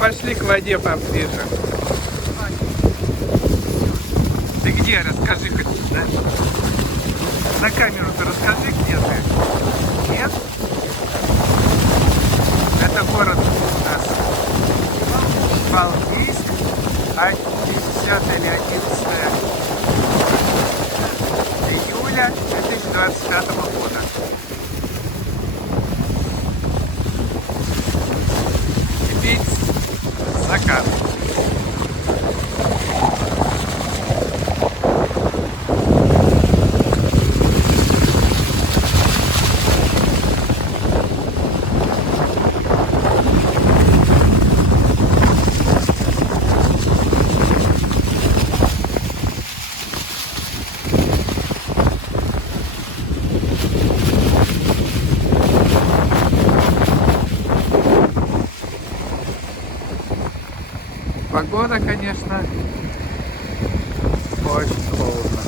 пошли к воде поближе. Ты где? Расскажи хоть, да? На камеру-то расскажи, где ты. Нет? Это город у нас Балтийск, а 10 или 11 июля 2025 года. Теперь закат. Погода, конечно, очень холодно.